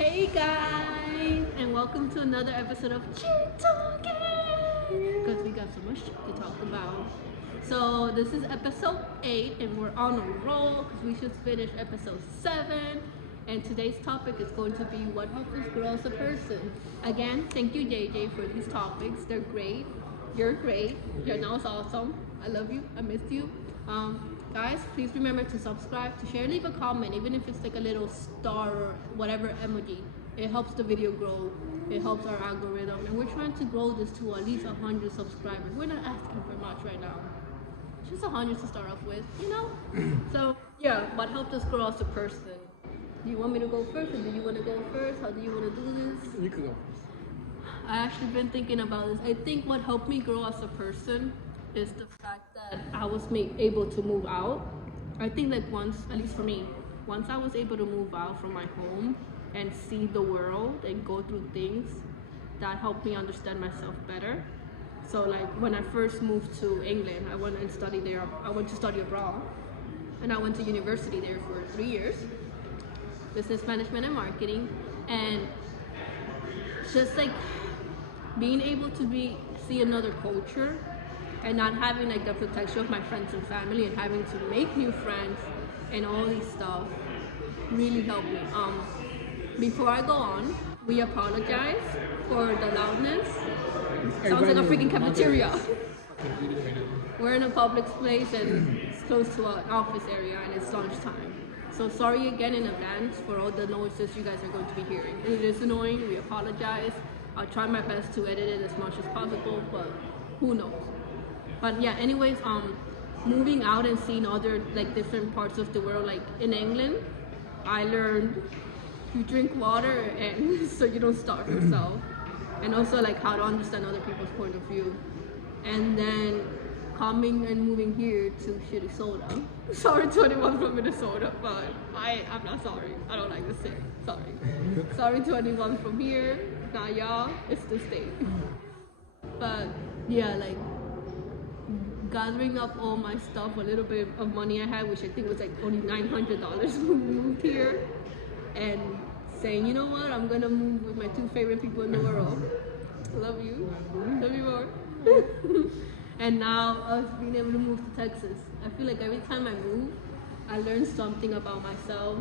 Hey guys, and welcome to another episode of Talky. Because we got so much shit to talk about. So this is episode 8, and we're on a roll because we just finished episode 7. And today's topic is going to be what helps us grow as a person. Again, thank you JJ for these topics. They're great. You're great. You're now awesome. I love you. I miss you. Guys, please remember to subscribe, to share, leave a comment, even if it's like a little star or whatever emoji. It helps the video grow. It helps our algorithm, and we're trying to grow this to at least 100 subscribers. We're not asking for much right now. Just 100 to start off with, you know? So, yeah, what helped us grow as a person? Do you want me to go first, or do you want to go first? How do you want to do this? You could go first. I actually been thinking about this. I think what helped me grow as a person is the fact that I was able to move out. I think like once, at least for me, once I was able to move out from my home and see the world and go through things, that helped me understand myself better. So like when I first moved to England, I went and studied there. I went to study abroad, and I went to university there for 3 years, business management and marketing, and just like being able to see another culture and not having like the protection of my friends and family and having to make new friends and all these stuff really helped me. Before I go on, we apologize for the loudness. Sounds like a freaking cafeteria. We're in a public place and it's close to an office area and it's lunchtime. So sorry again in advance for all the noises you guys are going to be hearing. It is annoying, we apologize. I'll try my best to edit it as much as possible, but who knows. But yeah, anyways, moving out and seeing other like different parts of the world, like in England, I learned you drink water and so you don't starve yourself, and also like how to understand other people's point of view. And then coming and moving here to shitty soda. Sorry to anyone from Minnesota, but I'm not sorry. I don't like the state. Sorry. Sorry to anyone from here. Not y'all. It's the state. But yeah, like gathering up all my stuff, a little bit of money I had, which I think was like only $900 when we moved here, and saying, you know what, I'm gonna move with my 2 favorite people in the world. Love you more. And now us being able to move to Texas, I feel like every time I move, I learn something about myself.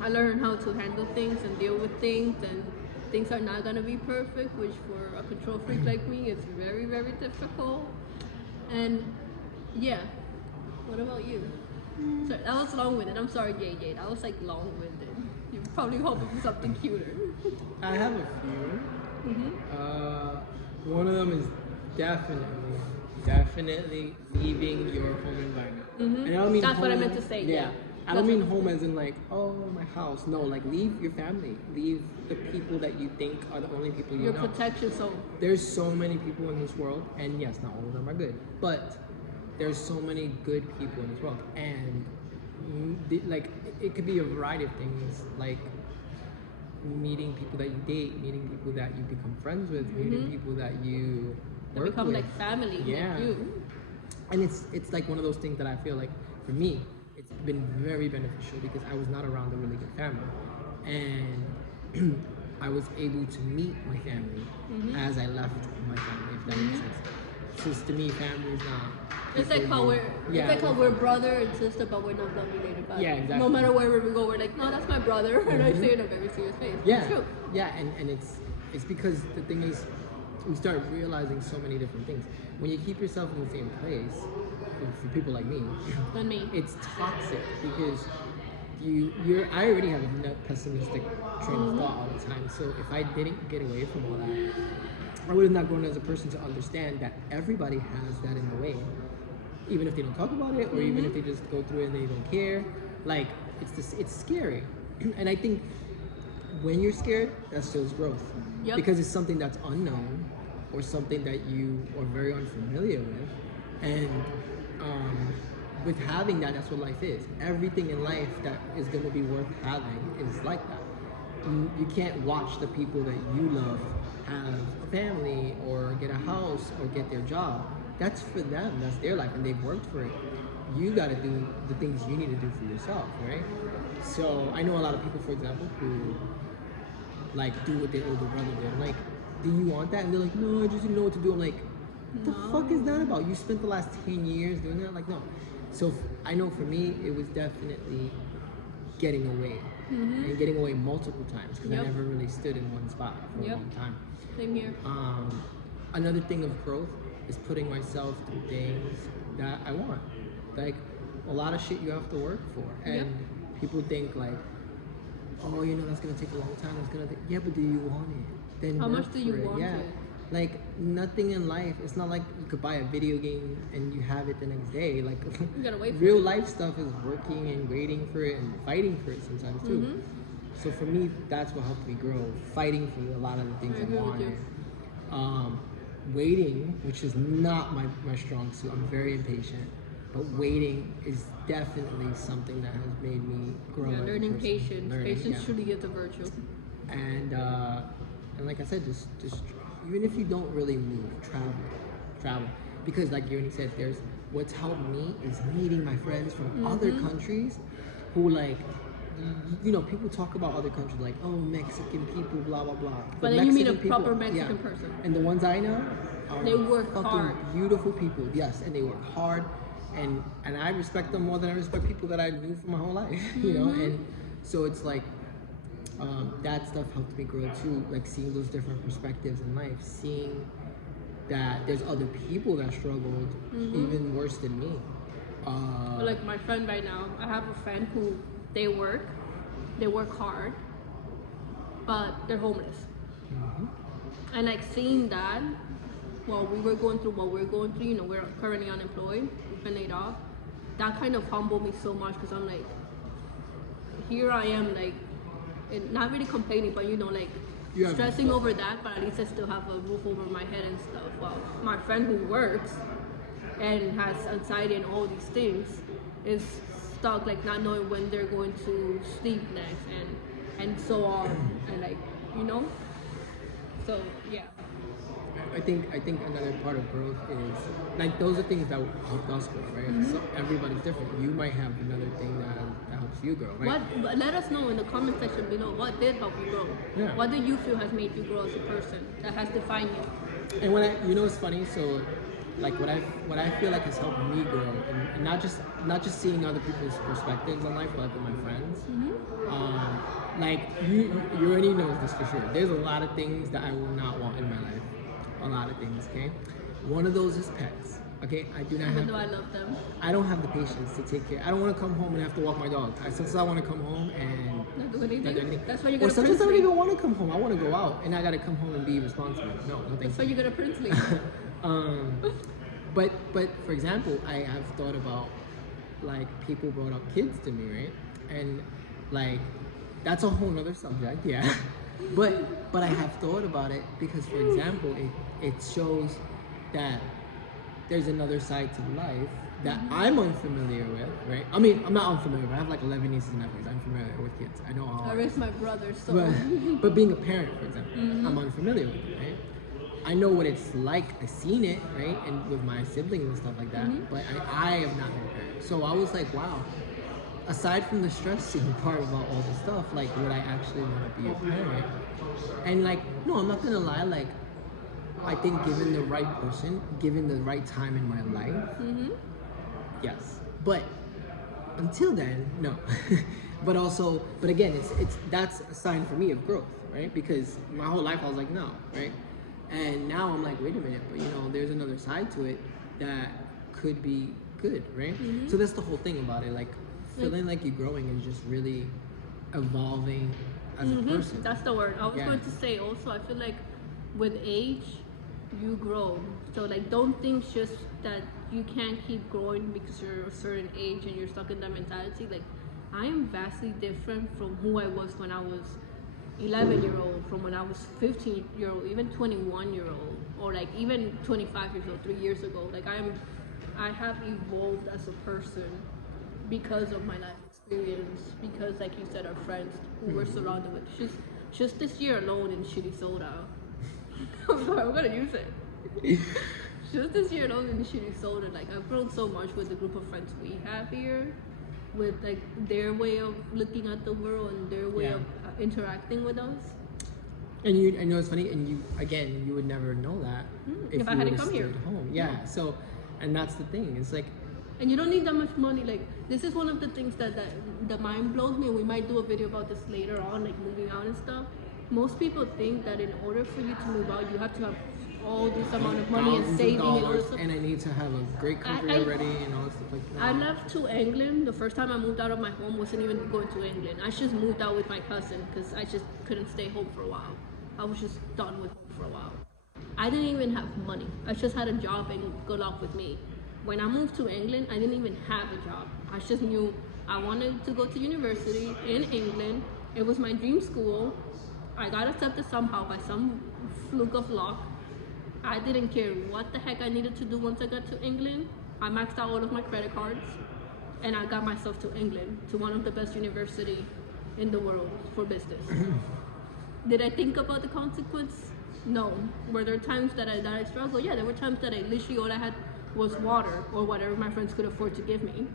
I learn how to handle things and deal with things, and things are not gonna be perfect, which for a control freak like me is very, very difficult. And yeah, what about you? Sorry, that was long-winded. I'm sorry, JJ. That was like long-winded. You're probably hoping for something cuter. I have a few. One of them is definitely leaving your home environment. And I don't mean that's home, what I meant to say. Yeah. I don't mean home as in like, oh, my house. No, like leave your family. Leave the people that you think are the only people you know. Your protection zone. There's so many people in this world, and yes, not all of them are good, but there's so many good people in this world, and like it could be a variety of things, like meeting people that you date, meeting people that you become friends with, meeting people that you work become with. like family. Yeah. Like you. And it's like one of those things that I feel like for me it's been very beneficial because I was not around a really good family, and I was able to meet my family as I left my family, if that makes sense. Because to me, family is not. It's like how we're brother and sister, but we're not blood related. But yeah, exactly. No matter where we go, we're like, no, that's my brother, and I say it in a very serious face. Yeah, it's true. Yeah, and it's because the thing is, we start realizing so many different things. When you keep yourself in the same place, for people like me, and me, it's toxic because I already have a pessimistic train of thought all the time. So if I didn't get away from all that, I would have not grown as a person to understand that everybody has that in the way, even if they don't talk about it, or even if they just go through it and they don't care. Like it's scary, and I think when you're scared, that shows growth, because it's something that's unknown or something that you are very unfamiliar with, and with having that, that's what life is. Everything in life that is going to be worth having is like that. You can't watch the people that you love have a family or get a house or get their job. That's for them. That's their life, and they've worked for it. You got to do the things you need to do for yourself, right? So I know a lot of people, for example, who like do what their older brother did. I'm like, do you want that? And they're like, no, I just didn't know what to do. I'm like, what the fuck is that about? You spent the last 10 years doing that? Like, no. So I know for me, it was definitely getting away. And getting away multiple times because I never really stood in one spot for a long time. Same here. Another thing of growth is putting myself through things that I want. Like a lot of shit you have to work for, and people think like, oh, you know, that's gonna take a long time. That's gonna take, yeah, but do you want it? Then How much do you want yeah. it? Like nothing in life. It's not like you could buy a video game and you have it the next day. Like You gotta wait for real it. life stuff is working and waiting for it and fighting for it sometimes too. So for me, that's what helped me grow. Fighting for a lot of the things I I agree with wanted. you. Waiting, which is not my strong suit. I'm very impatient. But waiting is definitely something that has made me grow. Yeah, as a learning person. patience. Learning, Patience yeah. truly is a virtue. And like I said, just even if you don't really move, travel, because like Yoni said, there's what's helped me is meeting my friends from other countries, who like, you know, people talk about other countries like, oh, Mexican people, blah blah blah. But then you meet a Mexican proper people, Mexican person. and the ones I know are They work fucking hard. beautiful people, yes, and they work hard, and I respect them more than I respect people that I knew for my whole life, you know, and so it's like. That stuff helped me grow too, like seeing those different perspectives in life, seeing that there's other people that struggled even worse than me. But like my friend right now, I have a friend who they work hard, but they're homeless. And like seeing that, while we were going through what we're going through, you know, we're currently unemployed, we've been laid off. That kind of humbled me so much because I'm like, here I am, like, and not really complaining, but you know, like You have stressing stuff. over that, but at least I still have a roof over my head and stuff. Well, my friend who works and has anxiety and all these things is stuck, like not knowing when they're going to sleep next, and so on, and like, you know. So yeah. I think another part of growth is like those are things that help us grow, right? So everybody's different. You might have another thing that helps you grow, right? What? Let us know in the comment section below. What did help you grow? Yeah. What do you feel has made you grow as a person? That has defined you. And when you know, it's funny. So, like what I feel like has helped me grow, and not just seeing other people's perspectives on life, but like with my friends. Like you already know this for sure. There's a lot of things that I will not want in my life. A lot of things. Okay. One of those is pets. Okay. I do not Even have. though I love them. I don't have the patience to take care. I don't want to come home and have to walk my dog. Sometimes I want to come home and Not do anything. not do anything. That's why you Or got a sometimes I don't princely. even want to come home. I want to go out, and I gotta come home and be responsible. No, thank That's you. why you got a princely. But for example, I have thought about like people brought up kids to me, right? And like that's a whole nother subject, yeah. but I have thought about it because, for example, it shows that there's another side to life that I'm unfamiliar with, right? I mean, I'm not unfamiliar, but I have like 11 nieces and nephews. I'm familiar with kids. I know how. I raised my brother, so. But being a parent, for example, I'm unfamiliar with it, right? I know what it's like. I've seen it, right? And with my siblings and stuff like that. But I have not been a parent. So I was like, wow. Aside from the stressing part about all this stuff, like, would I actually want to be a parent? And like, no, I'm not gonna lie. Like, I think given the right person, given the right time in my life, yes. But until then, no. but again, it's that's a sign for me of growth, right? Because my whole life I was like, no, right? And now I'm like, wait a minute, but you know, there's another side to it that could be good, right? So that's the whole thing about it. Like, feeling like you're growing is just really evolving as a person. That's the word. I was Yeah. going to say also, I feel like with age, you grow. So like, don't think just that you can't keep growing because you're a certain age and you're stuck in that mentality. Like, I am vastly different from who I was when I was 11-year-old, from when I was 15-year-old, even 21-year-old, or like even 25 years old, 3 years ago. Like I have evolved as a person because of my life experience, because like you said, our friends who we're surrounded with. Just this year alone in Shitty Soda. I'm sorry, I'm gonna use it. Just this year alone in Shitty Soda, like I've grown so much with the group of friends we have here, with like their way of looking at the world and their way Yeah. of interacting with us. And you know it's funny, and you would never know that if I you hadn't would've come here. stayed home. Yeah. So, and that's the thing. It's like, And you don't need that much money. Like, this is one of the things that mind blows me. We might do a video about this later on, like moving out and stuff. Most people think that in order for you to move out, you have to have all this amount of money and thousands of saving and all dollars, this stuff. and I need to have a great country I- already and all that stuff like that. I left to England. The first time I moved out of my home wasn't even going to England. I just moved out with my cousin because I just couldn't stay home for a while. I was just done with home for a while. I didn't even have money. I just had a job and good luck with me. When I moved to England, I didn't even have a job. I just knew I wanted to go to university in England. It was my dream school. I got accepted somehow by some fluke of luck. I didn't care what the heck I needed to do once I got to England. I maxed out all of my credit cards and I got myself to England, to one of the best universities in the world for business. Did I think about the consequence? No. Were there times that I struggled? Yeah, there were times that I literally all I had was water or whatever my friends could afford to give me.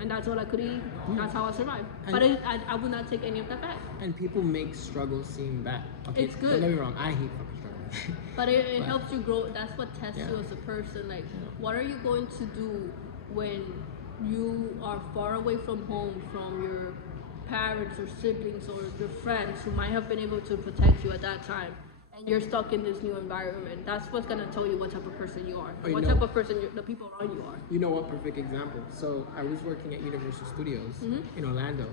And that's all I could eat. That's how I survived. But I would not take any of that back. And people make struggle seem bad. Okay, It's good. Don't get me wrong. I hate fucking struggle. But it helps you grow. That's what tests you as a person. Like, what are you going to do when you are far away from home, from your parents or siblings or your friends who might have been able to protect you at that time, and you're stuck in this new environment? That's what's gonna tell you what type of person you are, what type of person the people around you are. You know what? Perfect example. So I was working at Universal Studios in Orlando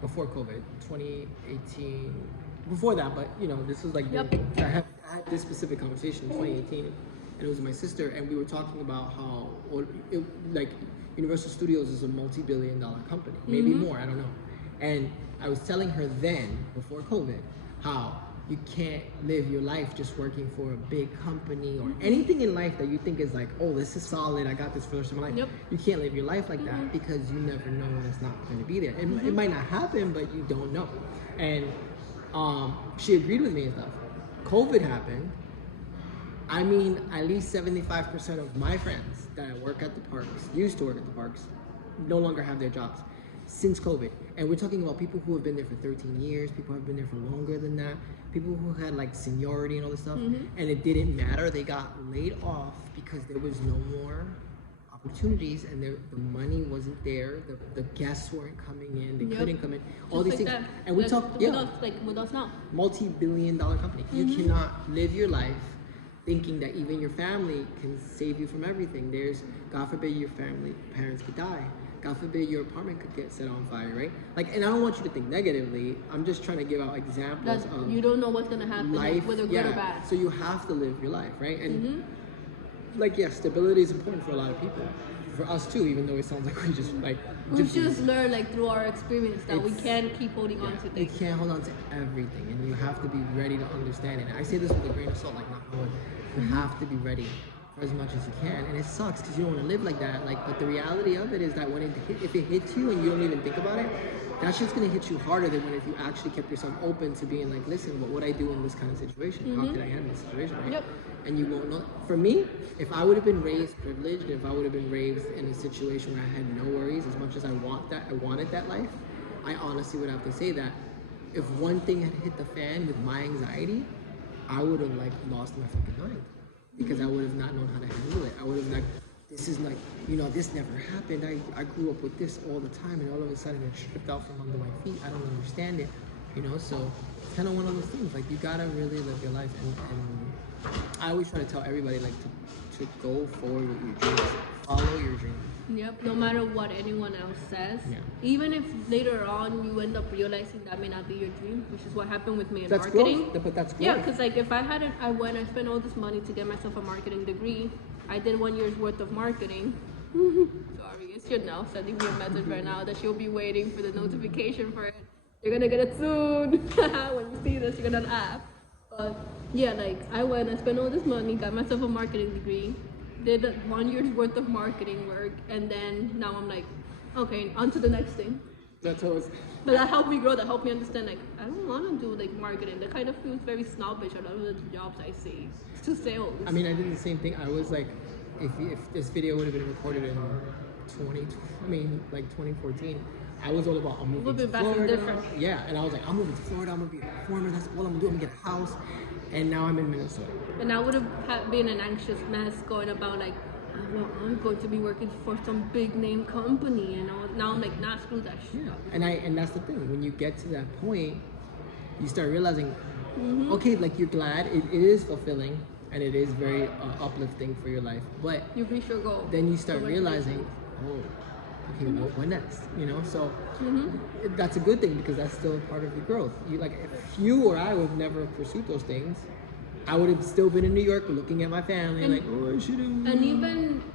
before COVID, 2018. Before that, but you know, this was like I had this specific conversation in 2018, and it was with my sister, and we were talking about how like Universal Studios is a multi-billion-dollar company, maybe more, I don't know. And I was telling her then, before COVID, how you can't live your life just working for a big company or anything in life that you think is like, oh, this is solid, I got this for the rest of my life. You can't live your life like that because you never know when it's not going to be there. It might not happen, but you don't know. And she agreed with me and stuff. COVID happened. I mean, at least 75% of my friends that work at the parks, used to work at the parks, no longer have their jobs since COVID. And we're talking about people who have been there for 13 years, people who have been there for longer than that, people who had like seniority and all this stuff. And it didn't matter. They got laid off because there was no more opportunities and the money wasn't there. The guests weren't coming in. They couldn't come in. All these things. That. And we like, talk, with us now. Multi-billion-dollar company. You cannot live your life thinking that even your family can save you from everything. There's, God forbid, your parents could die. God forbid your apartment could get set on fire, right? Like, and I don't want you to think negatively. I'm just trying to give out examples of you don't know what's gonna happen, life, like, whether good or bad. So you have to live your life, right? And like, yes, stability is important for a lot of people. For us too, even though it sounds like we just like we've just learned like through our experience that we can't keep holding on to you things. can't hold on to everything, and you have to be ready to understand it. And I say this with a grain of salt, like not knowing. You have to be ready for as much as you can, and it sucks because you don't want to live like that. Like, but the reality of it is that when if it hits you and you don't even think about it, that shit's gonna hit you harder than when if you actually kept yourself open to being like, listen, what would I do in this kind of situation? How could I handle this situation, right? And you won't know. For me, if I would have been raised privileged, if I would have been raised in a situation where I had no worries, as much as I wanted that life, I honestly would have to say that if one thing had hit the fan with my anxiety, I would have like lost my fucking mind because I would have not known how to handle it. I would have like, this is like, you know, this never happened. I grew up with this all the time, and all of a sudden it stripped out from under my feet. I don't understand it, you know. So it's kind of one of those things. Like, you gotta really live your life, and I always try to tell everybody like to go forward with your dreams, follow your dreams. Yep, no matter what anyone else says. Even if later on you end up realizing that may not be your dream, which is what happened with me in marketing. But that's growth. Yeah, because like if I spent all this money to get myself a marketing degree. I did 1 year's worth of marketing. Sorry, it's your now sending me a message right now that she'll be waiting for the notification for it. You're gonna get it soon. When you see this, you're gonna laugh. But yeah, like I went and spent all this money, got myself a marketing degree, did 1 year's worth of marketing work, and then now I'm like, okay, on to the next thing. That's how it's. But that helped me grow. That helped me understand. Like, I don't want to do like marketing. That kind of feels very snobbish. A lot of the jobs I see, it's to sales. I mean, I did the same thing. I was like, if this video would have been recorded in 2014, I was all about I'm moving to Moving back is Florida. different. Yeah, and I was like, I'm moving to Florida. I'm gonna be a performer. That's all I'm gonna do. I'm gonna get a house. And now I'm in Minnesota. And I would have been an anxious mess going about like, well, I'm going to be working for some big name company, you know. Now I'm like, nah, screw that shit. Yeah, and that's the thing. When you get to that point, you start realizing, Mm-hmm. okay, like you're glad it is fulfilling and it is very uplifting for your life. But You reach your goal. then you start So, realizing, oh, okay, what next? You know, so Mm-hmm. that's a good thing because that's still a part of your growth. You like if you or I would have never pursued those things, I would have still been in New York looking at my family And- like, oh, I should have. And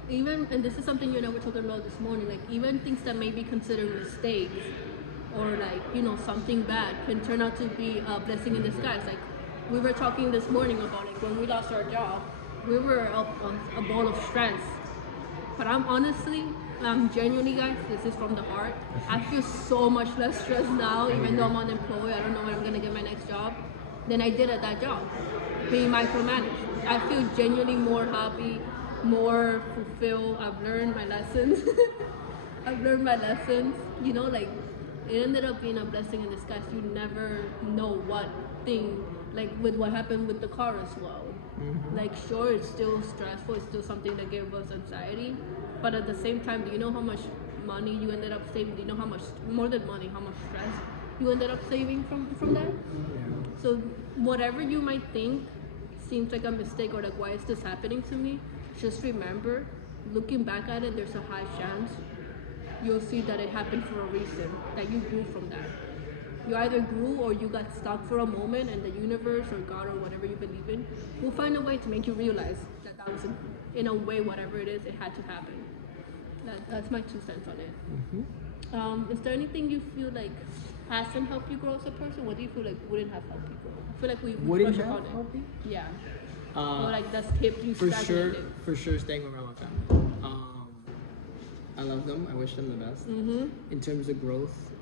even and this is something you and I were talking about this morning, like even things that may be considered mistakes or like, you know, something bad can turn out to be a blessing in disguise. Like we were talking this morning about like when we lost our job, we were a ball of stress. But I'm genuinely, guys, this is from the heart. I feel so much less stressed now, even though I'm unemployed. I don't know when I'm gonna get my next job, than I did at that job, being micromanaged. I feel genuinely more happy, more fulfilled. I've learned my lessons. I've learned my lessons. You know, like it ended up being a blessing in disguise. You never know what thing, like with what happened with the car as well. Like sure, it's still stressful. It's still something that gave us anxiety, but at the same time, do you know how much money you ended up saving? Do you know how much more than money, how much stress you ended up saving from that? So whatever you might think seems like a mistake or like why is this happening to me, just remember, looking back at it, there's a high chance you'll see that it happened for a reason, that you grew from that. You either grew or you got stuck for a moment, and the universe or God or whatever you believe in will find a way to make you realize that that was, in a way, whatever it is, it had to happen. That's my 2 cents on it. Is there anything you feel like hasn't helped you grow as a person? What do you feel like wouldn't have helped you grow? I feel like we Wouldn't brush have upon helped it. me? Yeah. Or like that's kept you For stagnated. sure, for sure, staying around my family. I love them. I wish them the best. In terms of growth,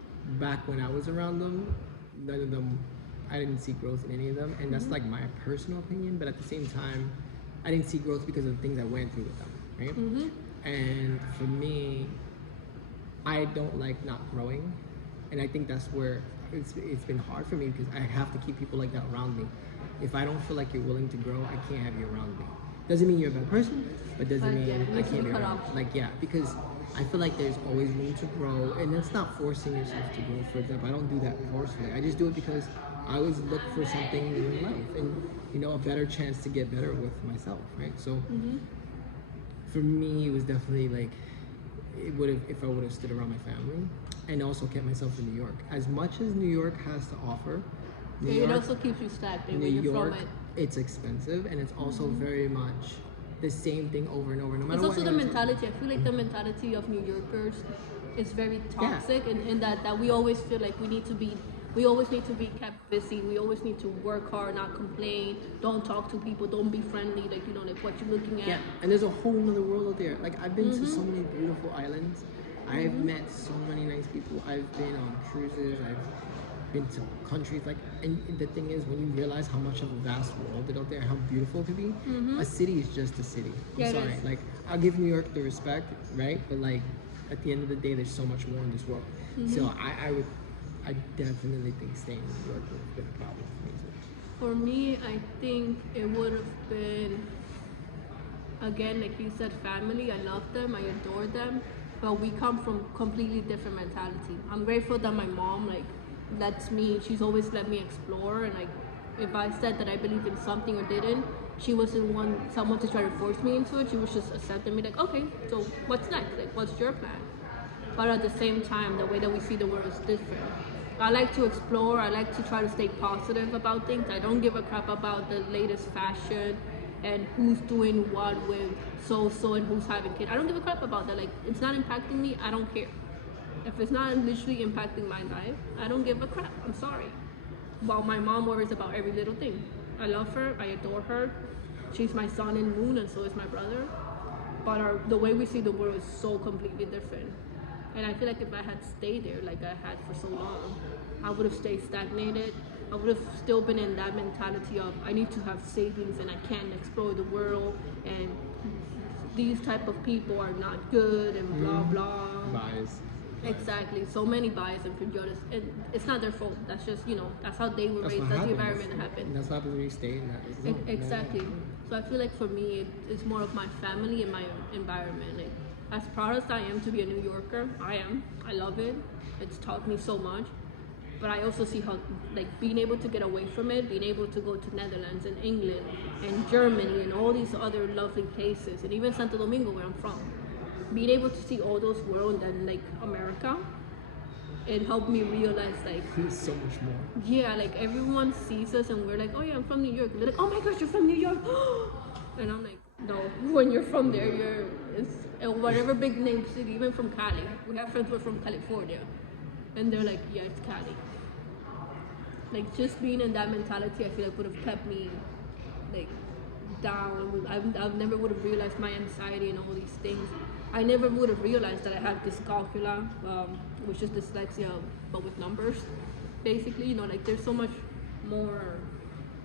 back when I was around them, none of them, I didn't see growth in any of them, and that's like my personal opinion. But at the same time, I didn't see growth because of the things I went through with them, right? And for me, I don't like not growing, and I think that's where it's been hard for me because I have to keep people like that around me. If I don't feel like you're willing to grow, I can't have you around me. Doesn't mean you're a bad person, but doesn't But yeah, mean you I should can't be be cut around. off. Like yeah, because I feel like there's always room to grow, and it's not forcing yourself to grow. For example, I don't do that forcefully. I just do it because I always look for something new in life, and you know, a better chance to get better with myself, right? So for me, it was definitely like it would have if I would have stood around my family, and also kept myself in New York. As much as New York has to offer, New And York, it also keeps you stagnant New when you're York, from it. it's expensive, and it's also very much the same thing over and over. No matter It's also what the ends up- mentality. I feel like the mentality of New Yorkers is very toxic, in that we always feel like we always need to be kept busy. We always need to work hard, not complain. Don't talk to people. Don't be friendly. Like you know, like what you're looking at. Yeah, and there's a whole other world out there. Like I've been to so many beautiful islands. I've met so many nice people. I've been on cruises. I've been to countries like, and the thing is, when you realize how much of a vast world is out there, how beautiful it can be, a city is just a city. I'm Yeah, it sorry, is. like I'll give New York the respect, right? But like at the end of the day, there's so much more in this world. So I definitely think staying in New York would have been a problem for me too. For me, I think it would have been, again, like you said, family. I love them, I adore them, but we come from completely different mentality. I'm grateful that my mom lets me. She's always let me explore, and like if I said that I believed in something or didn't, she wasn't someone to try to force me into it. She was just accepting me, like, okay, so what's next? Like, what's your plan? But at the same time, the way that we see the world is different. I like to explore. I like to try to stay positive about things. I don't give a crap about the latest fashion and who's doing what with so and who's having kids. I don't give a crap about that. Like, it's not impacting me. I don't care. If it's not literally impacting my life, I don't give a crap. I'm sorry. While my mom worries about every little thing. I love her. I adore her. She's my sun and moon, and so is my brother. But the way we see the world is so completely different. And I feel like if I had stayed there like I had for so long, I would have stayed stagnated. I would have still been in that mentality of I need to have savings and I can't explore the world, and these type of people are not good and blah blah. Bias. Exactly. So many bias and prejudice, and it's not their fault. That's just, that's how they were That's raised. what That's the happens. environment that happened. And that's what happens when you stay in that zone. Exactly. So I feel like for me, it's more of my family and my environment. Like, as proud as I am to be a New Yorker, I am. I love it. It's taught me so much. But I also see how, like, being able to get away from it, being able to go to Netherlands and England and Germany and all these other lovely places, and even Santo Domingo, where I'm from, being able to see all those world and like America, it helped me realize like, There's so much more. yeah, like everyone sees us and we're like, oh yeah, I'm from New York. And they're like, oh my gosh, you're from New York. And I'm like, no, when you're from there, it's whatever big name city, even from Cali. We have friends who are from California. And they're like, yeah, it's Cali. Like, just being in that mentality, I feel like would have kept me like down. I never would have realized my anxiety and all these things. I never would have realized that I have dyscalculia, which is dyslexia, but with numbers. Basically, like there's so much more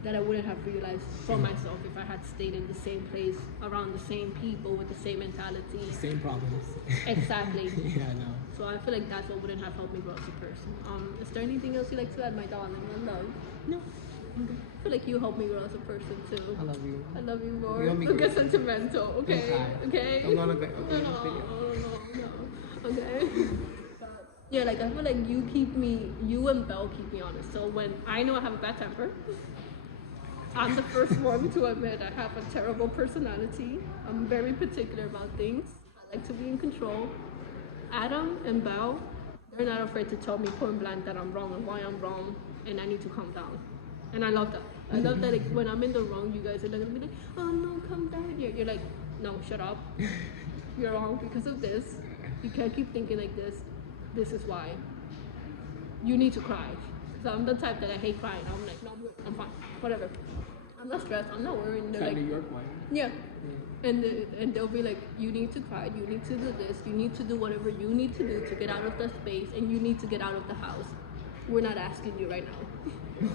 that I wouldn't have realized for myself if I had stayed in the same place, around the same people, with the same mentality. Same problems. Exactly. Yeah, I know. So I feel like that's what wouldn't have helped me grow as a person. Is there anything else you'd like to add, my darling? I love. No. Okay. I feel like you helped me grow as a person too. I love you. I love you more. You want me Don't to get sentimental, okay? Okay. Okay? I'm gonna get okay, No, video. no. Okay? Yeah, like I feel like you and Belle keep me honest. So when I know I have a bad temper, I'm the first one to admit I have a terrible personality. I'm very particular about things. I like to be in control. Adam and Belle, they're not afraid to tell me point blank that I'm wrong and why I'm wrong and I need to calm down. And I love that. I love that like, when I'm in the wrong, you guys are gonna be like, oh no, calm down. You're like, no, shut up. You're wrong because of this. You can't keep thinking like this. This is why. You need to cry. Because I'm the type that I hate crying. I'm like, no, I'm good. I'm fine. Whatever. I'm not stressed. I'm not worried. And they're like, New York one. yeah. And they'll be like, you need to cry. You need to do this. You need to do whatever you need to do to get out of the space. And you need to get out of the house. We're not asking you right now.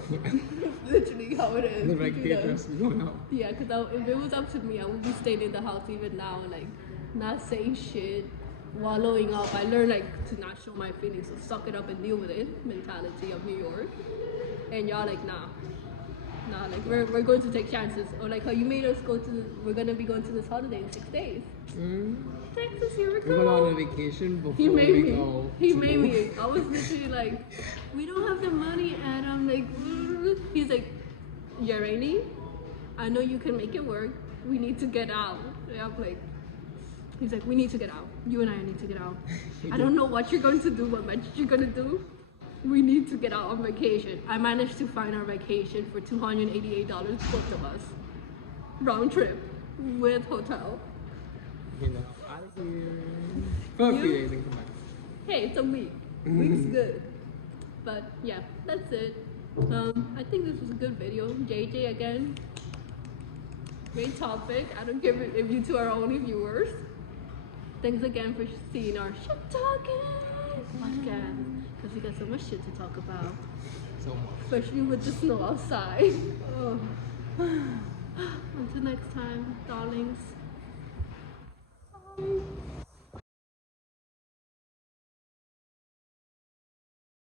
Literally how it is. They're like, you're going out. Yeah, because if it was up to me, I would be staying in the house even now, like, not saying shit, wallowing up. I learned, like, to not show my feelings, so suck it up and deal with it mentality of New York. And y'all like, nah, like, we're going to take chances. Or like how you made us we're going to be going to this holiday in 6 days. Texas, here we go. We're going on a vacation before He made we me. go. He made me. I was literally like, we don't have the money, Adam. Like, he's like, yeah, Rainy, I know you can make it work. We need to get out. And I'm like, he's like, we need to get out. You and I need to get out. I don't know what you're going to do, what much you're going to do. We need to get out on vacation. I managed to find our vacation for $288 both of us. Round trip with hotel. You know, out of here. For a few days and come back. Hey, it's a week. Week's good. But yeah, that's it. I think this was a good video. JJ again. Great topic. I don't care if you two are only viewers. Thanks again for seeing our shit talking podcast. Because we got so much shit to talk about. So much. Especially with the snow outside. Oh. Until next time, darlings. Bye.